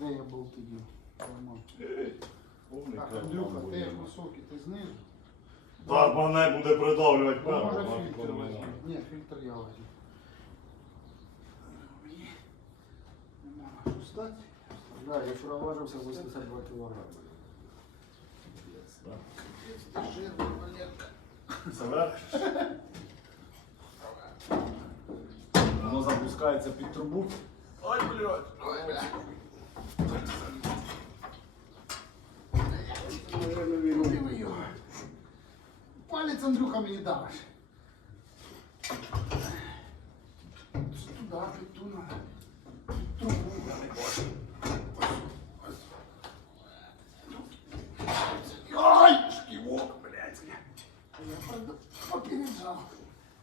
де я був тоді. Так, Андрюха, ти воєнний. високий, ти знизу. Так, мене буде придавлювати Ну, може перво. фільтр возьми. Ні, фільтр я возьму. Мені Нема на що стати. Да, я вчора важився 82 кілограми. Ти жирний, Валерка. Це верх. Воно запускається під трубу. Ой, блядь. Ой, бля. Диви його. Палець, Андрюха, мені давиш. Туди, під ту на під трубу. Ай, шківок, блядь. Я правда попереджав.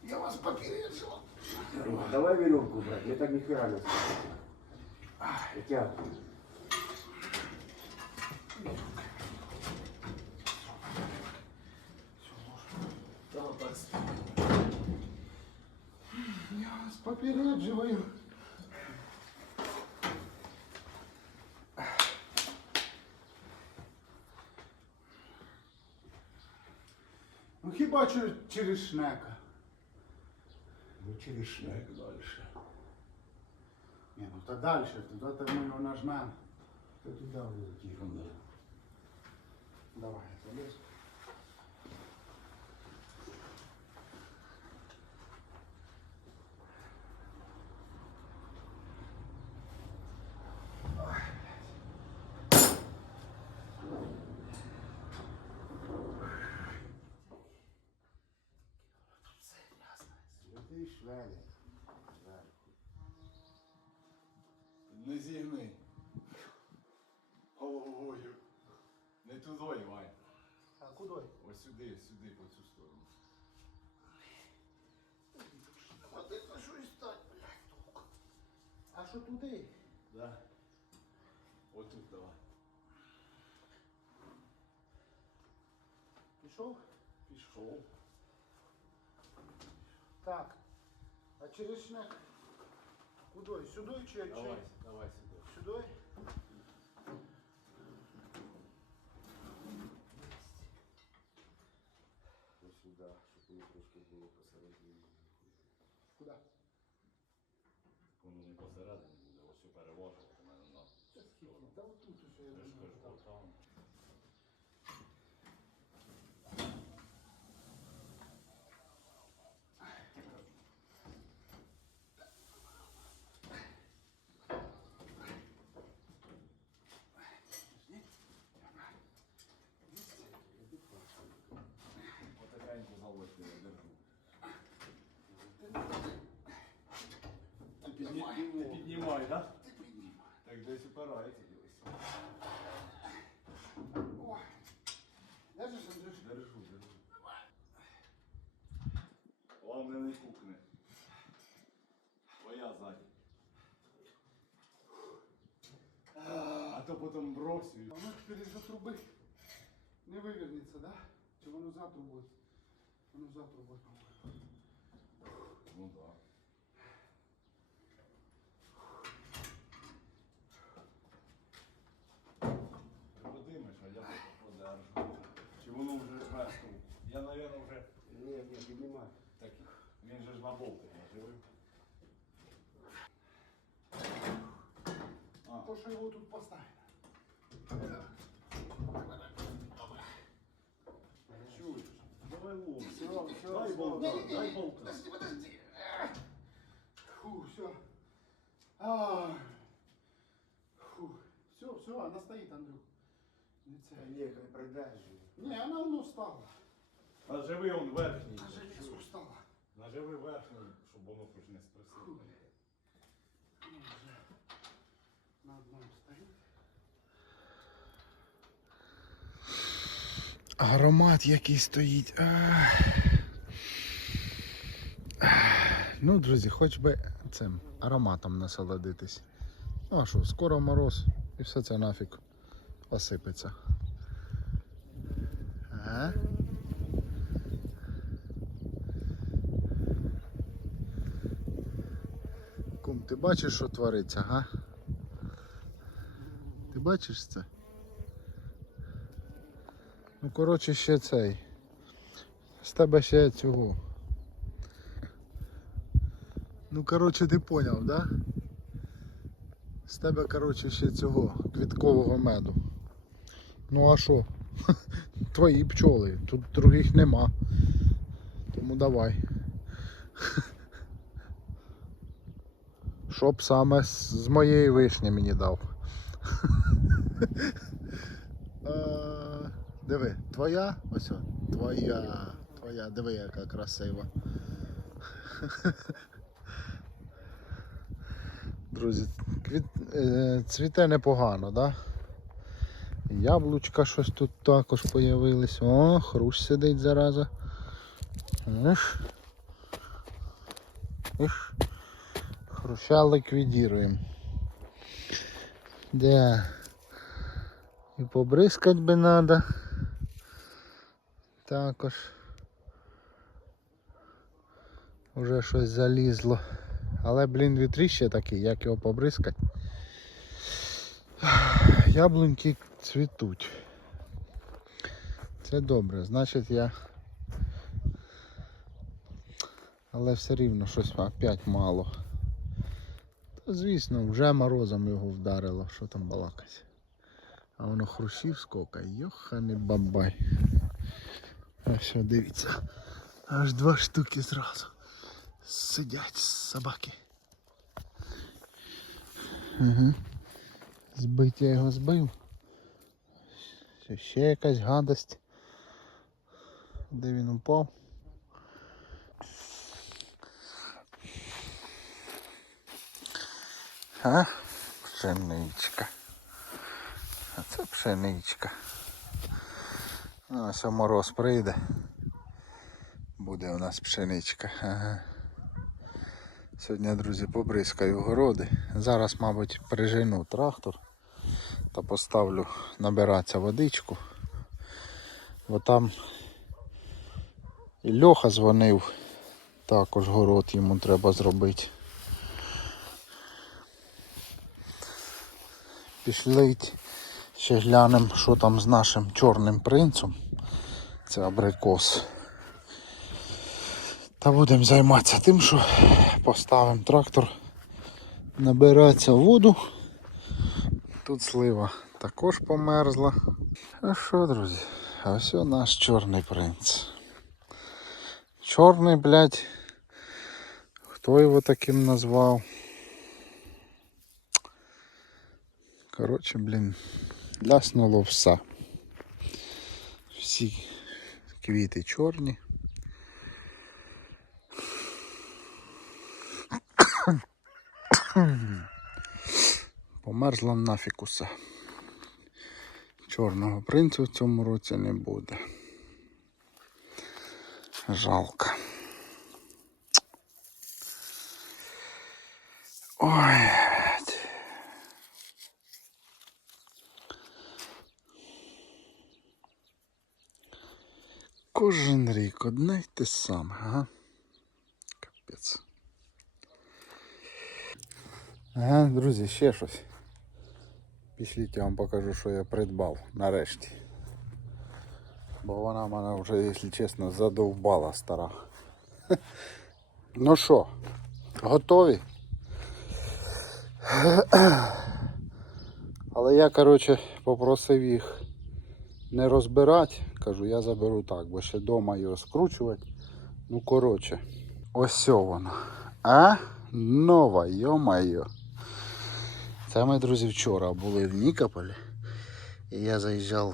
Я вас попереджав. Давай веревку брать, я так ніхера не знаю. Витягуй. Я вас попереджую. Ну хіба чер- через шнека? Ну через шнек далі. Ні, ну то ми його нажмемо. Та туди влетів. Давай, залез. Ти шведи. Не зігни. Ой, не туди, Вань. А куди? Ось сюди, сюди, по цю сторону. А ти на що і стать, блядь, толку? А що туди? Да. Отут давай. Пішов? Пішов. Так. А через шнек? Куди? Сюди чи? чи? Давай, давай сюди. Сюди? Куди? Воно не посередині буде, ось все переважувати мене на. Та скільки? Та отут усе я думаю. кажу, так. отам. Потихеньку заводьте, я держу. Ти піднімай, так? Ти піднімай. Так десь упирається дивись. Ой. Держиш, Андрюш? Держу, держу. Головне не кукне. Твоя ззаді. А то потім бросю. Воно тепер із-за труби не вивернеться, да? Чи воно за трубою? Воно за трубою, по-моєму. Ну так. Подимеш, а я тут подержу. Чи воно вже верхом? Я, мабуть, вже. Ні, ні, піднімай. Так, він же ж на болти наживив. А, То, що його тут поставили. чуєш? Давай лук. Все, все, Дай все. болта, Ні-ні-ні, дай болта. Подожди, подожди. Фу, все. А. Фу. Все, все, вона стоїть, Андрюх. Не це. Та ні, хай придержує. Ні, вона ну стала. Наживи он верхній. На железку стала. Наживи верхній, щоб воно хоч не спресило. Ну, вже на одному стоїть. Аромат який стоїть. Ну, друзі, хоч би цим ароматом насолодитись. Ну а що, скоро мороз і все це нафіг осипеться. Ага. Кум, ти бачиш, що твориться, га? Ти бачиш це? Ну, коротше, ще цей. З тебе ще цього. Ну, коротше, ти поняв, да? З тебе, коротше, ще цього квіткового меду. Ну а що? Твої пчоли, тут других нема. Тому давай. Щоб саме з моєї вишні мені дав. Диви, твоя? Ось, о, твоя, твоя, диви, яка красива. Друзі, квіт, е, цвіте непогано, да? Яблучка щось тут також появились. О, хрущ сидить зараза. Іш. Іш. Хруща ликвідіруємо. Де? І побризкать би надо. Також. Уже щось залізло. Але, блін, вітріще такий, як його побризкать. Яблуньки цвітуть. Це добре, значить я. Але все рівно щось опять мало. Та, звісно, вже морозом його вдарило, що там балакать. А воно хрущів скока, йоханий бабай. Ось о, дивіться. Аж два штуки зразу. Сидять собаки. Угу. Збить я його збив. Ще якась гадость. Де він упав? А? Пшеничка. А це пшеничка. Ну, ось мороз прийде. Буде у нас пшеничка. Ага. Сьогодні, друзі, побризкаю городи. Зараз, мабуть, прижену трактор та поставлю набиратися водичку. Бо там і Льоха дзвонив, також город йому треба зробити. Пішли ще глянемо, що там з нашим чорним принцем. Це абрикос. Та будемо займатися тим, що поставимо трактор набиратися воду. Тут слива також померзла. А що, друзі? А ось наш чорний принц. Чорний, блядь. Хто його таким назвав? Коротше, блін, ляснуло все. Всі квіти чорні. Померзла нафіг усе. Чорного принцу в цьому році не буде. Жалко. Ой. Кожен рік одне й те саме, ага. Капець. Ага, друзі, ще щось. Пішліть, я вам покажу, що я придбав нарешті. Бо вона мене вже, якщо чесно, задовбала стара. Ну що, готові? Але я, коротше, попросив їх не розбирати. Кажу, я заберу так, бо ще вдома його скручувати. Ну, коротше, ось воно. А? Нова, йо-майо. Це ми, друзі, вчора були в Нікополі. І я заїжджав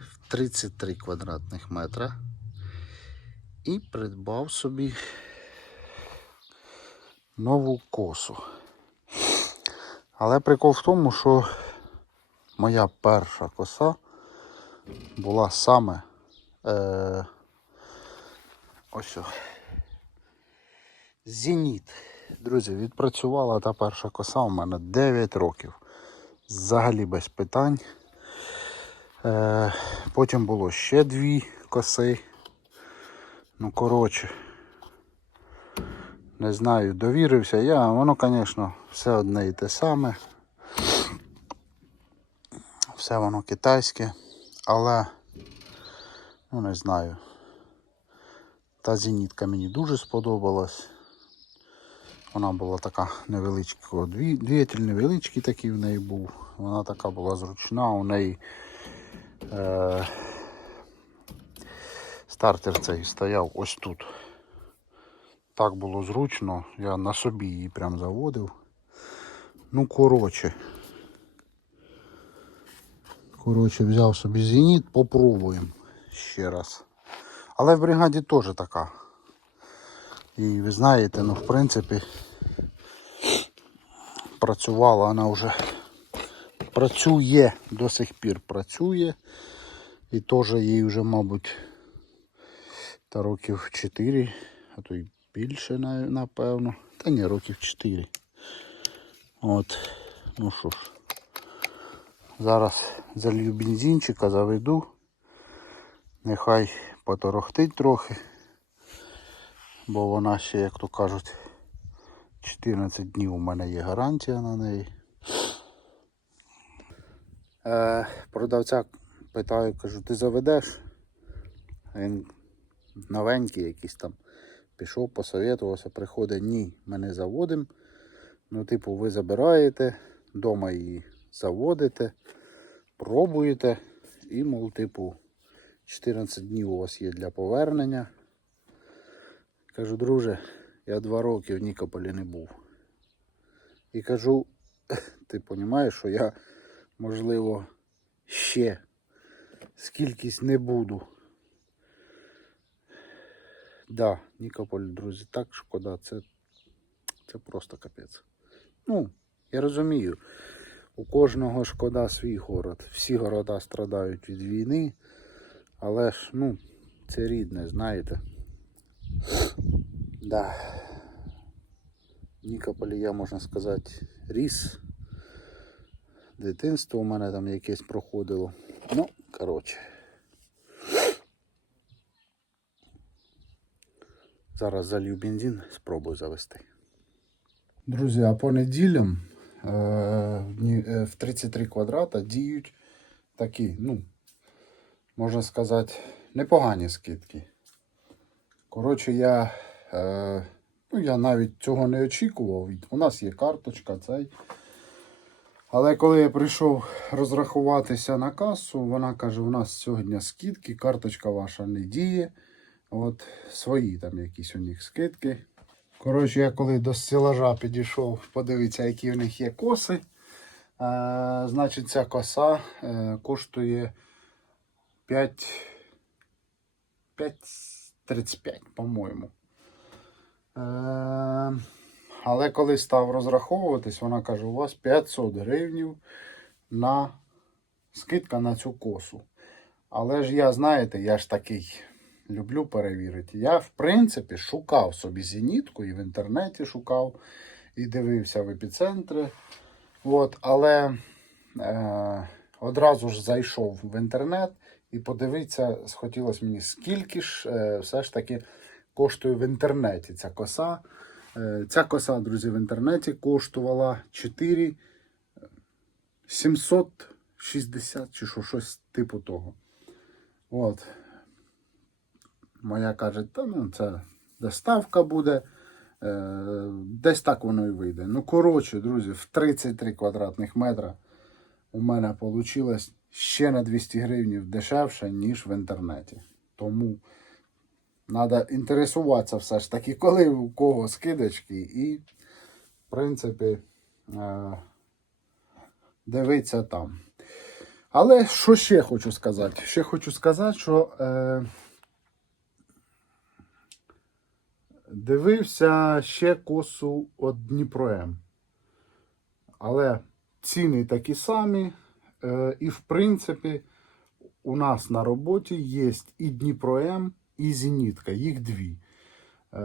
в 33 квадратних метра і придбав собі нову косу. Але прикол в тому, що моя перша коса була саме е, ось. Зеніт. Друзі, відпрацювала та перша коса у мене 9 років. Взагалі без питань. Е, потім було ще дві коси. Ну, коротше, не знаю, довірився я, воно, звісно, все одне і те саме. Все воно китайське, але ну не знаю. Та зенітка мені дуже сподобалась. Вона була така невеличка, двигатель невеличкий такий в неї був. Вона така була зручна, у неї е, стартер цей стояв ось тут. Так було зручно, я на собі її прям заводив. Ну, коротше. Коротше, взяв собі зеніт, попробуємо ще раз. Але в бригаді теж така. І ви знаєте, ну в принципі працювала вона вже працює до сих пір працює. І теж їй вже, мабуть, та років 4, а то й більше, напевно. Та ні, років 4. От, ну що ж. Зараз залью бензинчика, заведу. Нехай поторохтить трохи. Бо вона ще, як то кажуть, 14 днів у мене є гарантія на неї. Е, продавця питаю, кажу, ти заведеш? Він новенький якийсь там. Пішов, посоветувався, приходить, ні, ми не заводимо. Ну, типу, ви забираєте, вдома її заводите, пробуєте і, мов, типу, 14 днів у вас є для повернення. Кажу, друже, я два роки в Нікополі не був. І кажу, ти розумієш, що я, можливо, ще скількись не буду. Да, Нікополь, друзі, так шкода, це, це просто капець. Ну, я розумію, у кожного шкода свій город. Всі города страдають від війни, але ж, ну, це рідне, знаєте. Да. Нікополі я, можна сказати, ріс. Дитинство у мене там якесь проходило. Ну, коротше. Зараз залью бензин, спробую завести. Друзі, а по неділям е, в дні- е, в 33 квадрата діють такі, ну, можна сказати, непогані скидки. Коротше, я, е, ну, я навіть цього не очікував. У нас є карточка цей. Але коли я прийшов розрахуватися на касу, вона каже: у нас сьогодні скидки, карточка ваша не діє. От свої там якісь у них скидки. Коротше, я коли до стелажа підійшов, подивитися, які в них є коси. Е, значить, ця коса е, коштує 5, 5,35, по-моєму. Е, але коли став розраховуватись, вона каже, у вас 500 гривнів на скидка на цю косу. Але ж я, знаєте, я ж такий люблю перевірити. Я, в принципі, шукав собі зенітку і в інтернеті шукав, і дивився в епіцентри. От, але е, одразу ж зайшов в інтернет і подивитися, схотілося мені, скільки ж е, все ж таки коштує в інтернеті ця коса. Е, ця коса, друзі, в інтернеті коштувала 4 760 чи що, щось типу того. От. Моя каже, та ну це доставка буде. Е, десь так воно і вийде. Ну, коротше, друзі, в 33 квадратних метра у мене вийшло ще на 200 гривень дешевше, ніж в інтернеті. Тому треба інтересуватися все ж таки, коли у кого скидочки, і, в принципі, е, дивитися там. Але що ще хочу сказати? Ще хочу сказати, що. Е, Дивився ще косу від Дніпром. Але ціни такі самі. Е, і, в принципі, у нас на роботі є і Дніпром, і Зенітка. Їх дві. Е,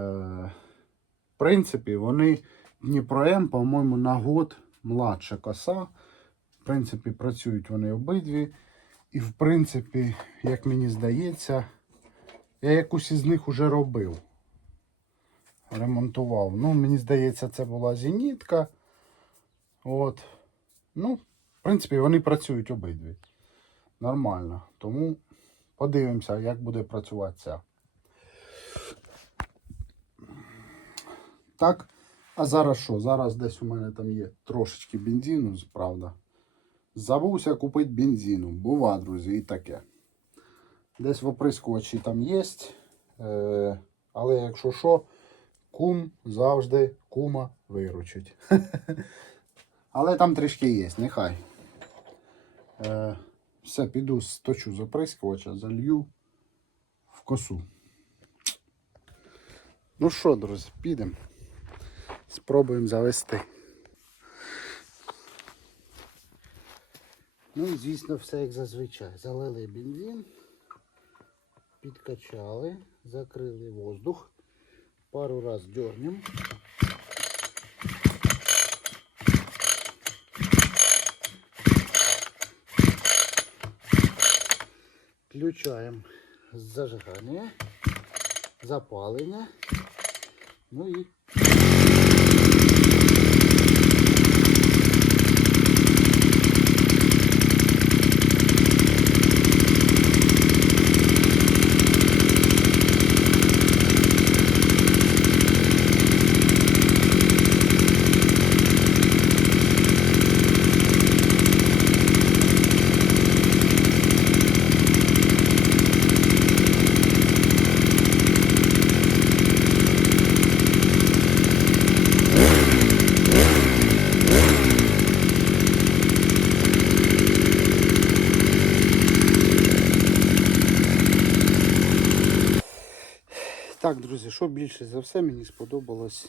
в принципі, вони Дніпром, по-моєму, на год младша коса. В принципі, працюють вони обидві. І, в принципі, як мені здається, я якусь із них уже робив ремонтував. Ну, мені здається, це була зенітка. От. Ну, принципі, вони працюють обидві. Нормально. Тому подивимося, як буде працювати ця. Так, а зараз що? Зараз десь у мене там є трошечки бензину, правда. Забувся купити бензину. Бува, друзі, і таке. Десь в оприскувачі там є. Е, але якщо що, кум завжди кума виручить. Але там трішки є, нехай. Е, все, піду сточу з оприскувача, залью в косу. Ну що, друзі, підемо. Спробуємо завести. Ну і звісно, все як зазвичай. Залили бензин, підкачали, закрили воздух, пару раз дернем. Включаємо зажигання, запалення. Ну і Так, друзі, що більше за все мені сподобалось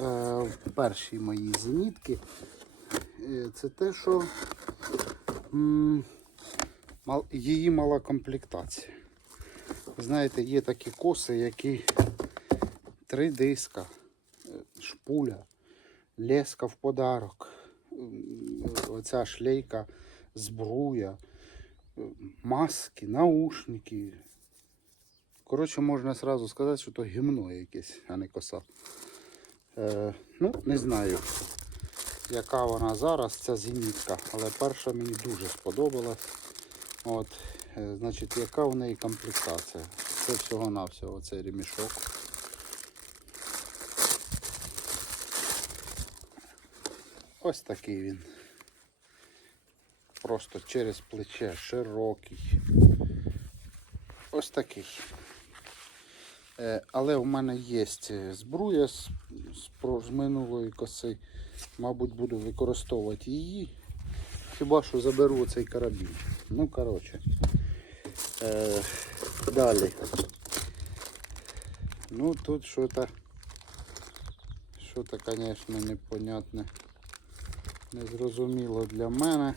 е, в першій моїй зенітки. Е, це те, що м, її мала комплектація. Знаєте, є такі коси, які три диска, е, шпуля, леска в подарок, оця шлейка, збруя, маски, наушники. Коротше, можна сразу сказати, що то гімно якесь, а не коса. Е, ну, не знаю, яка вона зараз, ця зенітка, але перша мені дуже сподобалась. От, е, значить, яка в неї комплектація? Це всього-навсього цей ремішок. Ось такий він. Просто через плече, широкий. Ось такий. Е, Але в мене є збруя з, з, з минулої коси. Мабуть, буду використовувати її. Хіба що заберу цей карабін. Ну, коротше. Е, далі. Ну, тут що-то, що-то, звісно, непонятне, незрозуміло для мене.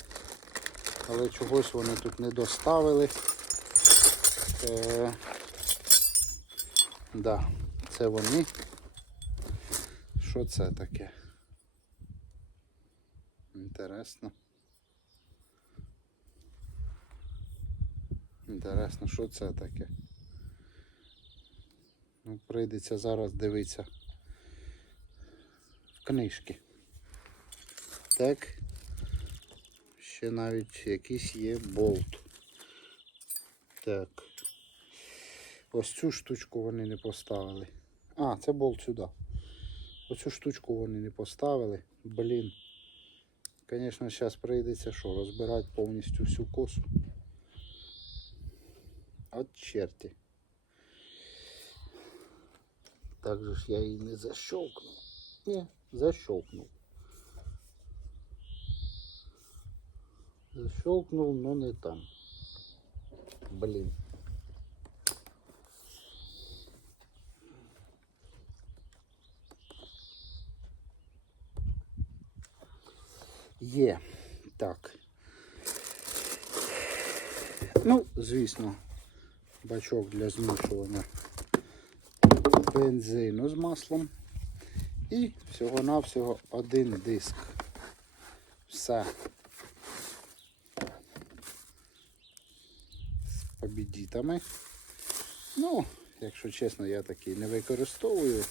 Але чогось вони тут не доставили. Е, Да, це вони. Що це таке? Інтересно. Інтересно, що це таке? Ну, прийдеться зараз дивитися в книжки. Так. Ще навіть якийсь є болт. Так. Ось цю штучку вони не поставили. А, це болт сюди. Оцю штучку вони не поставили. Блін. Звісно, зараз прийдеться що, розбирати повністю всю косу. От черті. Так же ж я її не защелкнув. Ні, защелкнув. Защелкнув, но не там. Блін. Є. Так. Ну, звісно, бачок для змішування бензину з маслом. І всього-навсього один диск. Все. З побідітами. Ну, якщо чесно, я такий не використовую.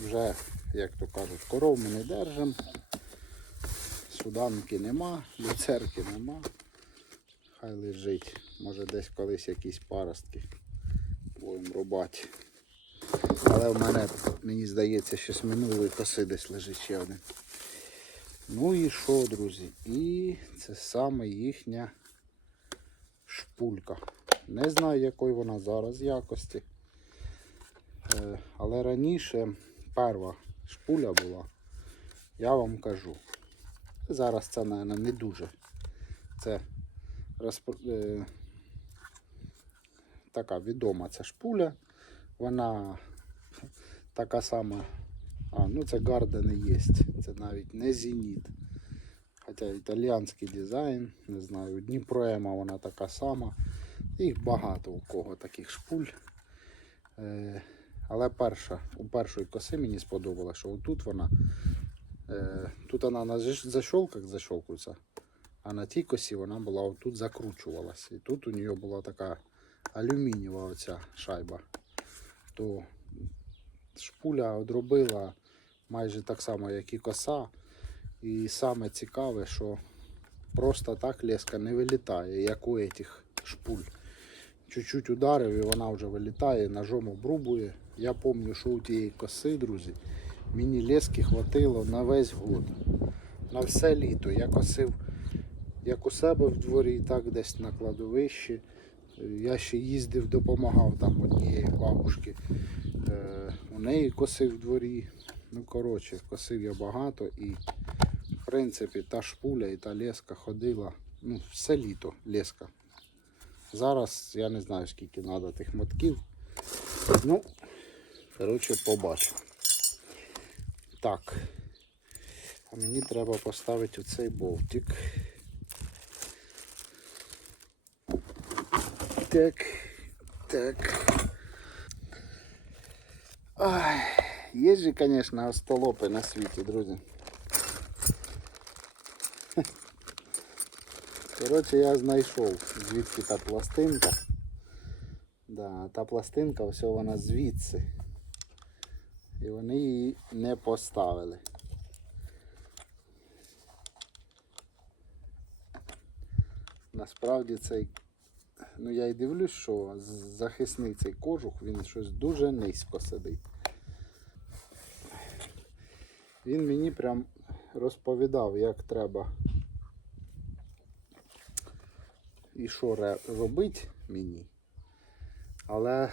Вже, як то кажуть, коров ми не держимо. Суданки нема, люцерки нема. Хай лежить. Може десь колись якісь паростки будемо рубати. Але в мене, мені здається, що з минулої коси десь лежить ще один. Ну і що, друзі? І це саме їхня шпулька. Не знаю, якої вона зараз якості. Е, Але раніше перша шпуля була, я вам кажу. Зараз це, мабуть, не дуже. Це розпро... е, така відома ця шпуля. Вона така сама. А, ну це Гарден і є. Це навіть не Зеніт. Хоча італіянський дизайн, не знаю, Дніпроема вона така сама. Їх багато у кого таких шпуль. Е, але перша, у першої коси мені сподобалося, що отут вона. Е, тут вона на заш- защолках а на тій косі вона була отут закручувалась. І тут у нього була така алюмінієва оця шайба. То шпуля одробила майже так само, як і коса. І саме цікаве, що просто так леска не вилітає, як у этих шпуль. Чуть-чуть ударив і вона вже вилітає, ножом обрубує. Я пам'ятаю, що у тієї коси, друзі, мені лески хватило на весь год. На все літо. Я косив як у себе в дворі, так десь на кладовищі. Я ще їздив, допомагав там однієї бабушки. Е, у неї косив в дворі. Ну, коротше, косив я багато і, в принципі, та шпуля і та леска ходила. Ну, все літо леска. Зараз я не знаю, скільки треба тих мотків. Ну, коротше, побачимо. Так. А мені треба поставити оцей болтик. Так, так. Ай, є же, конечно, остолопи на світі, друзі. Коротше, я знайшов, звідки та пластинка. Да, та пластинка, ось вона звідси. І вони її не поставили. Насправді цей, ну я й дивлюсь, що захисний цей кожух, він щось дуже низько сидить. Він мені прям розповідав, як треба і що робить мені. Але.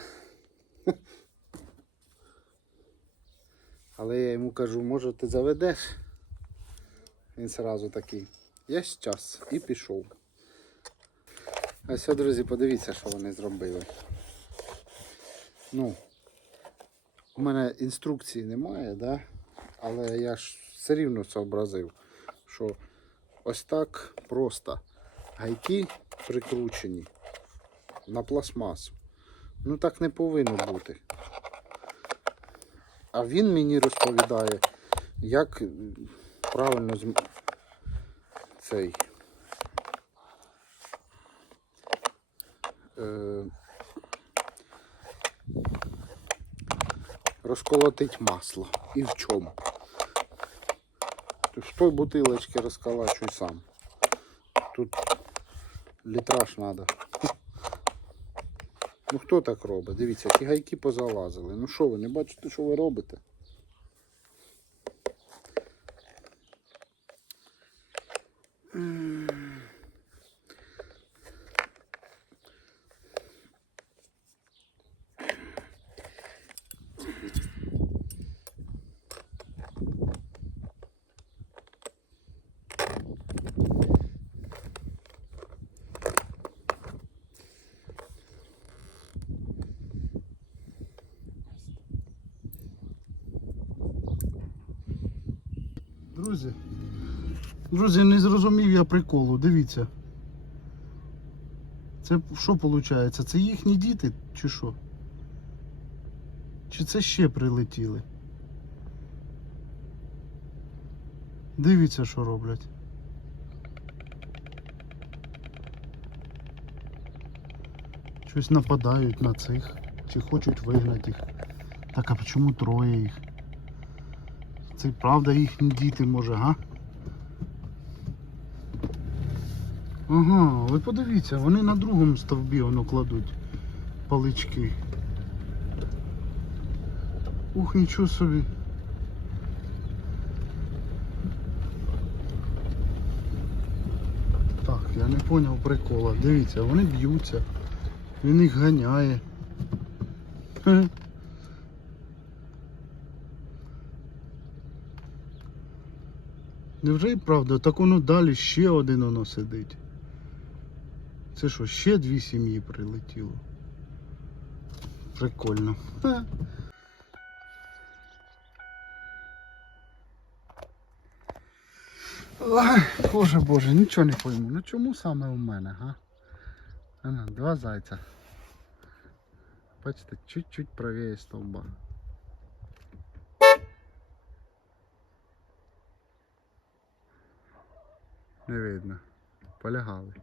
Але я йому кажу, може ти заведеш? Він одразу такий, є час і пішов. Ось, друзі, подивіться, що вони зробили. Ну, у мене інструкції немає, да? але я ж все рівно зобразив, що ось так просто гайки прикручені на пластмасу. Ну так не повинно бути. А він мені розповідає, як правильно зм... цей. Е... Розколотить масло. І в чому? В той бутилочці розколачуй сам. Тут літраж треба. Ну хто так робить? Дивіться, ті гайки позалазили. Ну що ви, не бачите, що ви робите? Друзі, друзі, не зрозумів я приколу, дивіться. Це що виходить? Це їхні діти чи що? Чи це ще прилетіли? Дивіться, що роблять. Щось нападають на цих, чи хочуть вигнати їх. Так, а чому троє їх? Це правда їхні діти може, га? Ага, ви подивіться, вони на другому стовбі воно кладуть палички. Ух, нічого собі. Так, я не зрозумів прикола. Дивіться, вони б'ються. Він їх ганяє. Невже і правда? Так воно далі ще один воно сидить. Це що, ще дві сім'ї прилетіло? Прикольно. Ой, боже боже, нічого не пойму. Ну чому саме у мене, га? Ага, два зайця. Бачите, чуть-чуть правее стовба. Не видно. Полягали.